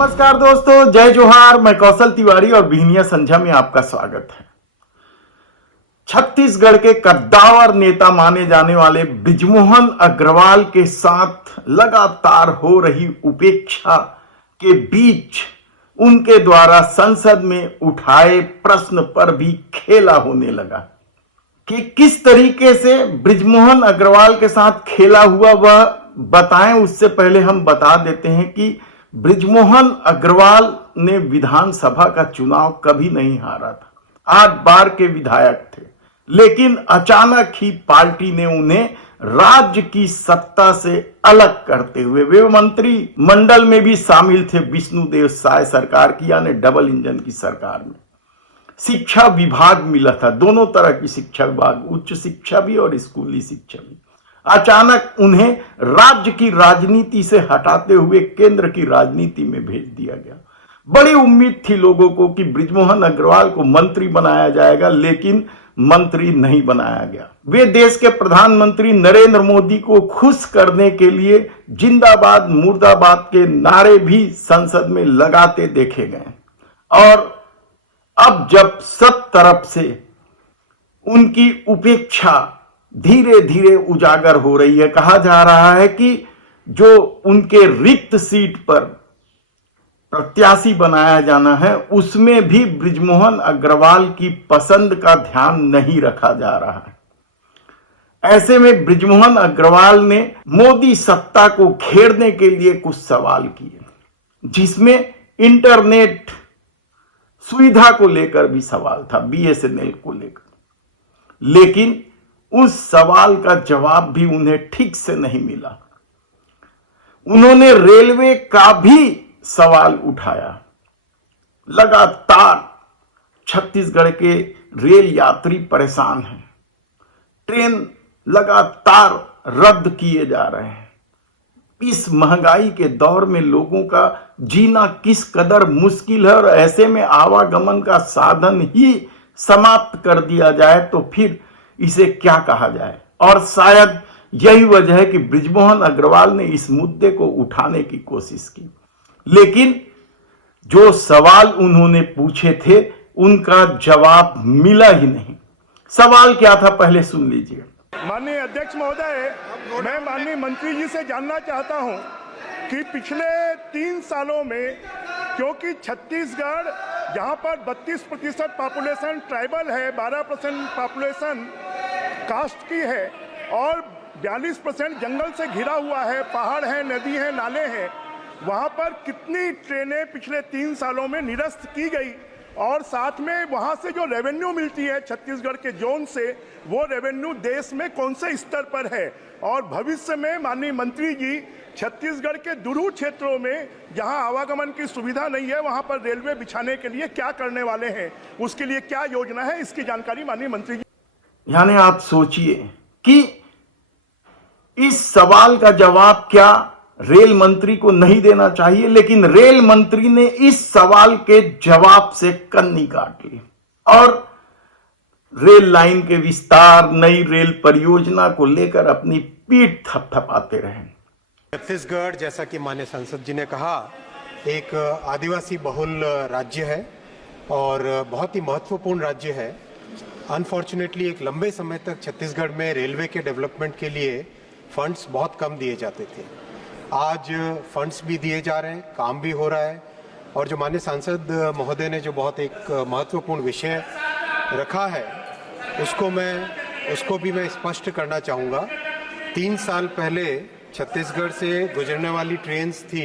नमस्कार दोस्तों, जय जोहार। मैं कौशल तिवारी और बिहनिया संध्या में आपका स्वागत है। छत्तीसगढ़ के कद्दावर नेता माने जाने वाले बृजमोहन अग्रवाल के साथ लगातार हो रही उपेक्षा के बीच उनके द्वारा संसद में उठाए प्रश्न पर भी खेला होने लगा कि किस तरीके से बृजमोहन अग्रवाल के साथ खेला हुआ वह बताएं। उससे पहले हम बता देते हैं कि बृजमोहन अग्रवाल ने विधानसभा का चुनाव कभी नहीं हारा था। 8 बार के विधायक थे, लेकिन अचानक ही पार्टी ने उन्हें राज्य की सत्ता से अलग करते हुए वे मंत्री मंडल में भी शामिल थे विष्णुदेव साय सरकार की, यानी डबल इंजन की सरकार में। शिक्षा विभाग मिला था, दोनों तरह की शिक्षा विभाग, उच्च शिक्षा भी और स्कूली शिक्षा भी। अचानक उन्हें राज्य की राजनीति से हटाते हुए केंद्र की राजनीति में भेज दिया गया। बड़ी उम्मीद थी लोगों को कि बृजमोहन अग्रवाल को मंत्री बनाया जाएगा, लेकिन मंत्री नहीं बनाया गया। वे देश के प्रधानमंत्री नरेंद्र मोदी को खुश करने के लिए जिंदाबाद मुर्दाबाद के नारे भी संसद में लगाते देखे गए। और अब जब सब तरफ से उनकी उपेक्षा धीरे धीरे उजागर हो रही है, कहा जा रहा है कि जो उनके रिक्त सीट पर प्रत्याशी बनाया जाना है उसमें भी बृजमोहन अग्रवाल की पसंद का ध्यान नहीं रखा जा रहा है। ऐसे में बृजमोहन अग्रवाल ने मोदी सत्ता को घेरने के लिए कुछ सवाल किए, जिसमें इंटरनेट सुविधा को लेकर भी सवाल था, बीएसएनएल को लेकर। लेकिन उस सवाल का जवाब भी उन्हें ठीक से नहीं मिला। उन्होंने रेलवे का भी सवाल उठाया। लगातार छत्तीसगढ़ के रेल यात्री परेशान हैं, ट्रेन लगातार रद्द किए जा रहे हैं। इस महंगाई के दौर में लोगों का जीना किस कदर मुश्किल है, और ऐसे में आवागमन का साधन ही समाप्त कर दिया जाए तो फिर इसे क्या कहा जाए। और शायद यही वजह है कि बृजमोहन अग्रवाल ने इस मुद्दे को उठाने की कोशिश की, लेकिन जो सवाल उन्होंने पूछे थे उनका जवाब मिला ही नहीं। सवाल क्या था, पहले सुन लीजिए। माननीय अध्यक्ष महोदय, मैं माननीय मंत्री जी से जानना चाहता हूं कि पिछले 3 सालों में, क्योंकि छत्तीसगढ़ जहां पर 32% पॉपुलेशन ट्राइबल है, 12% पॉपुलेशन कास्ट की है और 42% जंगल से घिरा हुआ है, पहाड़ है, नदी है, नाले हैं, वहां पर कितनी ट्रेनें पिछले 3 सालों में निरस्त की गई, और साथ में वहां से जो रेवेन्यू मिलती है छत्तीसगढ़ के जोन से, वो रेवेन्यू देश में कौन से स्तर पर है, और भविष्य में माननीय मंत्री जी छत्तीसगढ़ के दूर क्षेत्रों में जहां आवागमन की सुविधा नहीं है वहां पर रेलवे बिछाने के लिए क्या करने वाले हैं, उसके लिए क्या योजना है, इसकी जानकारी माननीय मंत्री जी। यानी आप सोचिए कि इस सवाल का जवाब क्या रेल मंत्री को नहीं देना चाहिए, लेकिन रेल मंत्री ने इस सवाल के जवाब से कन्नी काट ली और रेल लाइन के विस्तार, नई रेल परियोजना को लेकर अपनी पीठ थपथपाते रहे। छत्तीसगढ़, जैसा कि माननीय सांसद जी ने कहा, एक आदिवासी बहुल राज्य है और बहुत ही महत्वपूर्ण राज्य है। अनफॉर्चुनेटली एक लंबे समय तक छत्तीसगढ़ में रेलवे के डेवलपमेंट के लिए फंड्स बहुत कम दिए जाते थे। आज फंड्स भी दिए जा रहे हैं, काम भी हो रहा है, और जो माननीय सांसद महोदय ने जो बहुत एक महत्वपूर्ण विषय रखा है उसको भी मैं स्पष्ट करना चाहूँगा। 3 साल पहले छत्तीसगढ़ से गुजरने वाली ट्रेन्स थी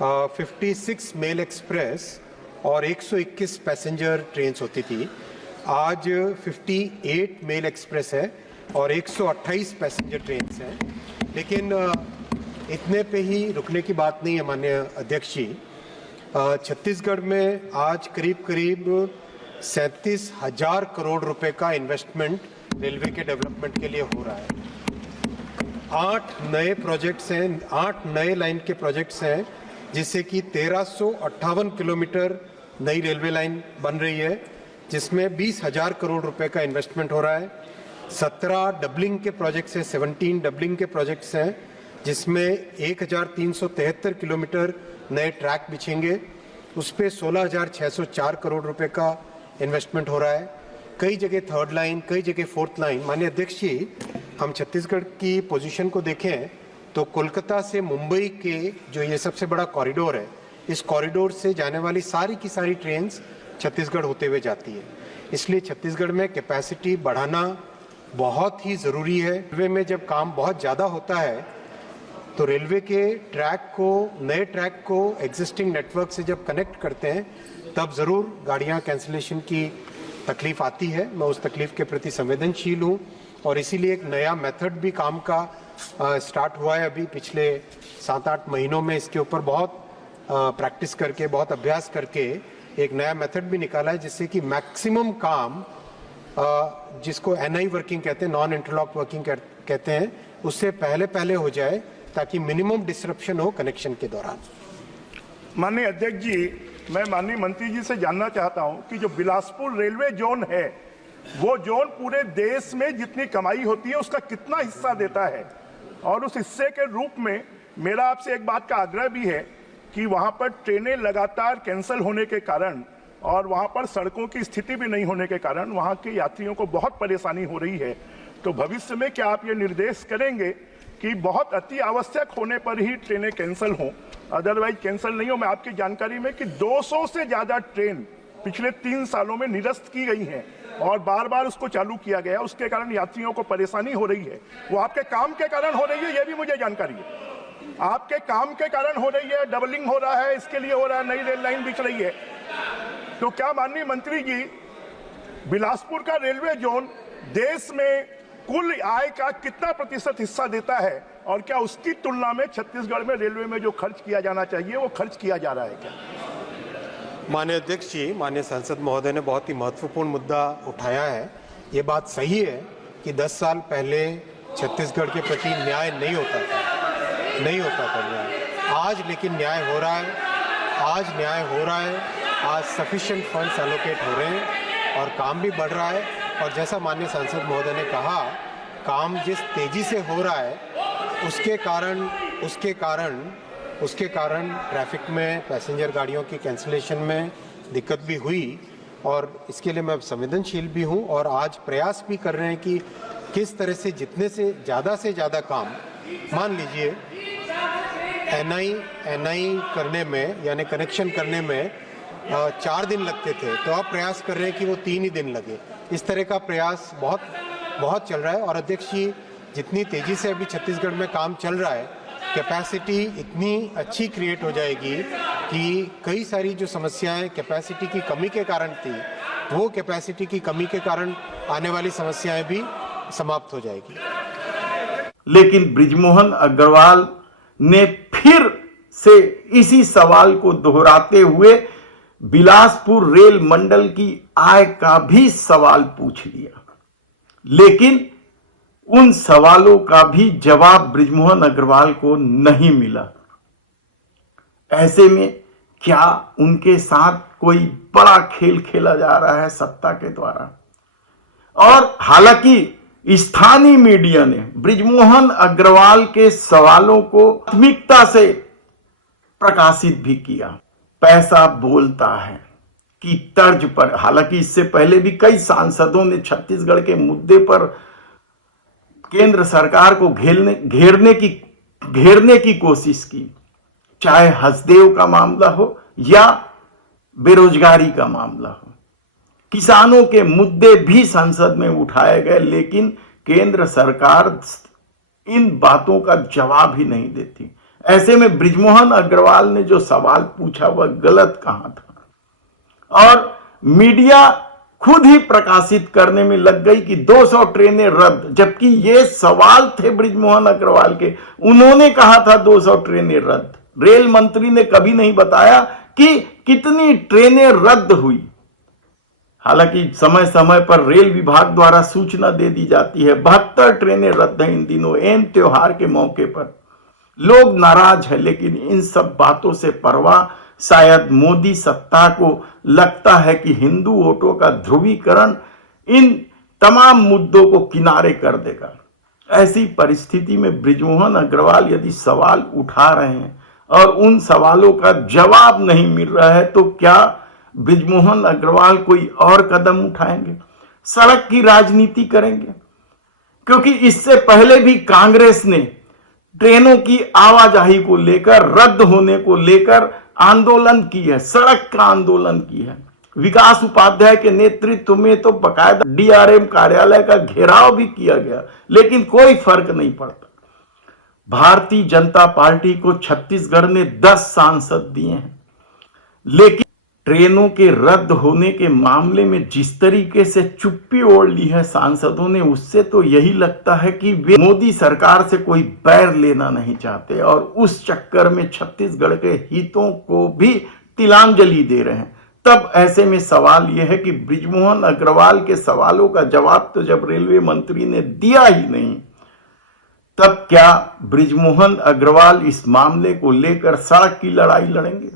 56 मेल एक्सप्रेस और 121 पैसेंजर ट्रेन्स होती थी। आज 58 मेल एक्सप्रेस है और 128 पैसेंजर ट्रेन्स हैं। लेकिन इतने पे ही रुकने की बात नहीं है माननीय अध्यक्ष जी। छत्तीसगढ़ में आज करीब 37,000 करोड़ रुपए का इन्वेस्टमेंट रेलवे के डेवलपमेंट के लिए हो रहा है। 8 नए प्रोजेक्ट्स हैं, 8 नए लाइन के प्रोजेक्ट्स हैं, जिससे कि 1358 किलोमीटर नई रेलवे लाइन बन रही है, जिसमें 20,000 करोड़ रुपए का इन्वेस्टमेंट हो रहा है। 17 डबलिंग के प्रोजेक्ट्स हैं, 17 डबलिंग के प्रोजेक्ट्स हैं, जिसमें 1373 किलोमीटर नए ट्रैक बिछेंगे। उस पे 16,604 करोड़ रुपए का इन्वेस्टमेंट हो रहा है। कई जगह थर्ड लाइन, कई जगह फोर्थ लाइन। माननीय अध्यक्ष जी, हम छत्तीसगढ़ की पोजीशन को देखें तो कोलकाता से मुंबई के जो ये सबसे बड़ा कॉरिडोर है, इस कॉरिडोर से जाने वाली सारी की सारी ट्रेन्स छत्तीसगढ़ होते हुए जाती है। इसलिए छत्तीसगढ़ में कैपेसिटी बढ़ाना बहुत ही ज़रूरी है। रेलवे में जब काम बहुत ज़्यादा होता है तो रेलवे के ट्रैक को, नए ट्रैक को एग्जिस्टिंग नेटवर्क से जब कनेक्ट करते हैं तब ज़रूर गाड़ियाँ कैंसिलेशन की तकलीफ आती है। मैं उस तकलीफ के प्रति संवेदनशील हूँ और इसीलिए एक नया मेथड भी काम का स्टार्ट हुआ है। अभी पिछले 7-8 महीनों में इसके ऊपर बहुत प्रैक्टिस करके, बहुत अभ्यास करके एक नया मेथड भी निकाला है, जिससे कि मैक्सिमम काम जिसको एनआई वर्किंग कहते हैं, नॉन इंटरलॉक वर्किंग कहते हैं, उससे पहले हो जाए ताकि मिनिमम डिसरप्शन हो कनेक्शन के दौरान। माननीय अध्यक्ष जी, मैं माननीय मंत्री जी से जानना चाहता हूं कि जो बिलासपुर रेलवे जोन है, वो जोन पूरे देश में जितनी कमाई होती है उसका कितना हिस्सा देता है, और उस हिस्से के रूप में मेरा आपसे एक बात का आग्रह भी है कि वहां पर ट्रेनें लगातार कैंसिल होने के कारण और वहां पर सड़कों की स्थिति भी नहीं होने के कारण वहां के यात्रियों को बहुत परेशानी हो रही है। तो भविष्य में क्या आप ये निर्देश करेंगे कि बहुत अति आवश्यक होने पर ही ट्रेनें कैंसिल हों, अदरवाइज कैंसिल नहीं हो? मैं आपकी जानकारी में कि 200 से ज्यादा ट्रेन पिछले 3 सालों में निरस्त की गई हैं और बार बार उसको चालू किया गया, उसके कारण यात्रियों को परेशानी हो रही है। वो आपके काम के कारण हो रही है, ये भी मुझे जानकारी है। आपके काम के कारण हो रही है, डबलिंग हो रहा है, इसके लिए हो रहा है, नई रेल लाइन बिछ रही है। तो क्या माननीय मंत्री जी, बिलासपुर का रेलवे जोन देश में कुल आय का कितना प्रतिशत हिस्सा देता है, और क्या उसकी तुलना में छत्तीसगढ़ में रेलवे में जो खर्च किया जाना चाहिए वो खर्च किया जा रहा है क्या? माननीय अध्यक्ष जी, माननीय सांसद महोदय ने बहुत ही महत्वपूर्ण मुद्दा उठाया है। ये बात सही है कि 10 साल पहले छत्तीसगढ़ के प्रति न्याय नहीं होता था न्याय। आज लेकिन न्याय हो रहा है, आज न्याय हो रहा है, आज सफिशिएंट फंड्स एलोकेट हो रहे हैं और काम भी बढ़ रहा है। और जैसा माननीय सांसद महोदय ने कहा, काम जिस तेजी से हो रहा है उसके कारण ट्रैफिक में, पैसेंजर गाड़ियों की कैंसिलेशन में दिक्कत भी हुई, और इसके लिए मैं संवेदनशील भी हूँ और आज प्रयास भी कर रहे हैं कि किस तरह से जितने से ज़्यादा काम, मान लीजिए एनआई करने में यानी कनेक्शन करने में 4 दिन लगते थे, तो आप प्रयास कर रहे हैं कि वो 3 ही दिन लगे। इस तरह का प्रयास बहुत चल रहा है। और अध्यक्ष जी, जितनी तेजी से अभी छत्तीसगढ़ में काम चल रहा है, कैपेसिटी इतनी अच्छी क्रिएट हो जाएगी कि कई सारी जो समस्याएं कैपेसिटी की कमी के कारण थी, वो कैपेसिटी की कमी के कारण आने वाली समस्याएं भी समाप्त हो जाएगी। लेकिन बृजमोहन अग्रवाल ने फिर से इसी सवाल को दोहराते हुए बिलासपुर रेल मंडल की आय का भी सवाल पूछ लिया, लेकिन उन सवालों का भी जवाब बृजमोहन अग्रवाल को नहीं मिला। ऐसे में क्या उनके साथ कोई बड़ा खेल खेला जा रहा है सत्ता के द्वारा? और हालांकि स्थानीय मीडिया ने बृजमोहन अग्रवाल के सवालों को प्राथमिकता से प्रकाशित भी किया। पैसा बोलता है कि तर्ज पर, हालांकि इससे पहले भी कई सांसदों ने छत्तीसगढ़ के मुद्दे पर केंद्र सरकार को घेरने की कोशिश की, चाहे हसदेव का मामला हो या बेरोजगारी का मामला हो। किसानों के मुद्दे भी संसद में उठाए गए, लेकिन केंद्र सरकार इन बातों का जवाब ही नहीं देती। ऐसे में बृजमोहन अग्रवाल ने जो सवाल पूछा वह गलत कहां था, और मीडिया खुद ही प्रकाशित करने में लग गई कि 200 ट्रेनें रद्द, जबकि ये सवाल थे बृजमोहन अग्रवाल के। उन्होंने कहा था 200 ट्रेनें रद्द। रेल मंत्री ने कभी नहीं बताया कि कितनी ट्रेनें रद्द हुई। हालांकि समय समय पर रेल विभाग द्वारा सूचना दे दी जाती है 72 ट्रेनें रद्द हैं इन दिनों, एन त्योहार के मौके पर। लोग नाराज है, लेकिन इन सब बातों से परवाह शायद मोदी सत्ता को लगता है कि हिंदू वोटों का ध्रुवीकरण इन तमाम मुद्दों को किनारे कर देगा। ऐसी परिस्थिति में बृजमोहन अग्रवाल यदि सवाल उठा रहे हैं और उन सवालों का जवाब नहीं मिल रहा है तो क्या बृजमोहन अग्रवाल कोई और कदम उठाएंगे, सड़क की राजनीति करेंगे? क्योंकि इससे पहले भी कांग्रेस ने ट्रेनों की आवाजाही को लेकर, रद्द होने को लेकर आंदोलन की है, सड़क का आंदोलन की है। विकास उपाध्याय के नेतृत्व में तो बकायदा डीआरएम कार्यालय का घेराव भी किया गया, लेकिन कोई फर्क नहीं पड़ता। भारतीय जनता पार्टी को छत्तीसगढ़ ने 10 सांसद दिए हैं, लेकिन ट्रेनों के रद्द होने के मामले में जिस तरीके से चुप्पी ओढ़ ली है सांसदों ने, उससे तो यही लगता है कि वे मोदी सरकार से कोई बैर लेना नहीं चाहते और उस चक्कर में छत्तीसगढ़ के हितों को भी तिलांजलि दे रहे हैं। तब ऐसे में सवाल यह है कि बृजमोहन अग्रवाल के सवालों का जवाब तो जब रेलवे मंत्री ने दिया ही नहीं, तब क्या बृजमोहन अग्रवाल इस मामले को लेकर सड़क की लड़ाई लड़ेंगे?